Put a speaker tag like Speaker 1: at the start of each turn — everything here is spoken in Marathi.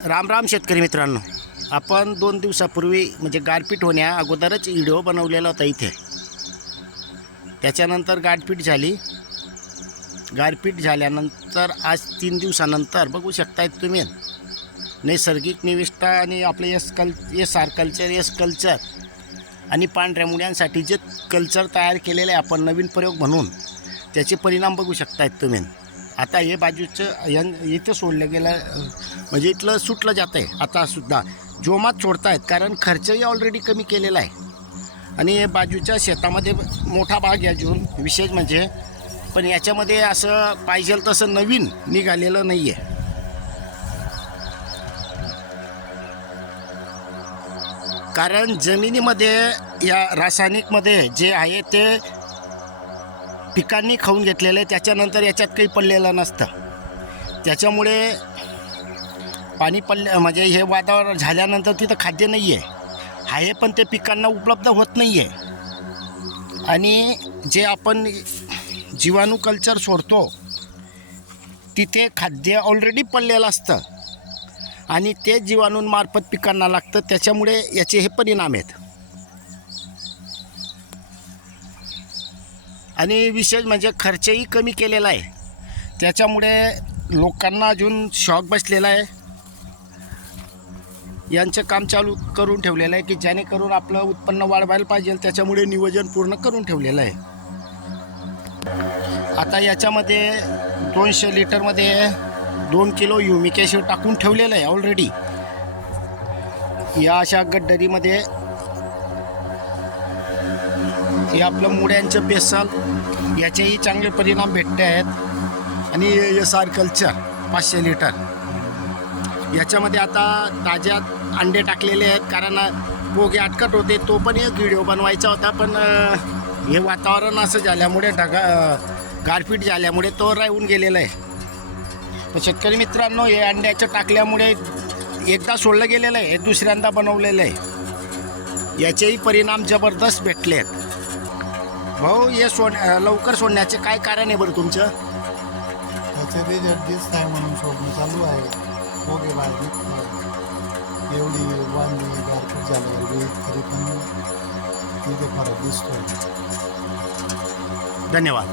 Speaker 1: राम राम शेतकरी मित्रांनो. आपण दोन दिवसापूर्वी म्हणजे गारपीट होण्या अगोदरच व्हिडिओ बनवलेला होता इथे. त्याच्यानंतर गारपीट झाली. गारपीट झाल्यानंतर आज तीन दिवसानंतर बघू शकतायत तुम्ही. नैसर्गिक निविष्ठा आणि आपले एस कल S R culture S culture आणि पांढऱ्या मुळ्यांसाठी जे कल्चर तयार केलेलं आहे आपण नवीन प्रयोग म्हणून त्याचे परिणाम बघू शकतायत तुम्ही. आता हे बाजूचं यां इथं सोडलं गेलं म्हणजे इथलं सुटलं जातं आहे आता सुद्धा जोमात सोडतायत कारण खर्चही ऑलरेडी कमी केलेला आहे. आणि बाजूच्या शेतामध्ये मोठा भाग आहे अजून विशेष म्हणजे पण याच्यामध्ये असं पाहिजे तसं नवीन निघालेलं नाही आहे कारण जमिनीमध्ये या रासायनिकमध्ये जे आहे ते पिकांनी खाऊन घेतलेलं आहे. त्याच्यानंतर याच्यात काही पडलेलं नसतं. त्याच्यामुळे पाणी पडले म्हणजे हे वातावरण झाल्यानंतर तिथं खाद्य नाही आहे आहे पण ते पिकांना उपलब्ध होत नाही आहे आणि जे आपण जीवाणू कल्चर सोडतो तिथे खाद्य ऑलरेडी पडलेलं असतं. आणि ते जीवाणूंमार्फत पिकांना लागतं. त्याच्यामुळे याचे हे परिणाम आहेत. आणि विशेष म्हणजे खर्चही कमी केलेला आहे. त्याच्यामुळे लोकांना अजून शॉक बसलेला आहे. यांचं काम चालू करून ठेवलेलं आहे की जेणेकरून आपलं उत्पन्न वाढवायला पाहिजे. त्याच्यामुळे नियोजन पूर्ण करून ठेवलेलं आहे. आता याच्यामध्ये दोनशे लिटरमध्ये दोन किलो युमिक टाकून ठेवलेलं आहे ऑलरेडी या अशा गड्डरीमध्ये हे आपलं मुड्यांचं बेसल याचेही चांगले परिणाम भेटते आहेत. आणि एस आर कल्चर पाचशे लिटर. याच्यामध्ये आता ताज्यात अंडे टाकलेले आहेत कारण पोगे अटकट होते तो पण एक व्हिडिओ बनवायचा होता पण हे वातावरण असं झाल्यामुळे ढगा गारपीट झाल्यामुळे तो राहून गेलेला आहे. तर शेतकरी मित्रांनो हे अंड्याचं टाकल्यामुळे एकदा सोडलं गेलेलं आहे हे दुसऱ्यांदा बनवलेलं आहे. याचेही परिणाम जबरदस्त भेटले आहेत भाऊ हे सोड लवकर सोडण्याचे काय कारण आहे बरं तुमचं?
Speaker 2: त्याचे रिझल्ट दिसत आहे म्हणून शोधणं चालू आहे. ओके बाय एवढी वांगी गारपीट झाल्यावर तरी पण तिथे फरक दिसतोय.
Speaker 1: धन्यवाद.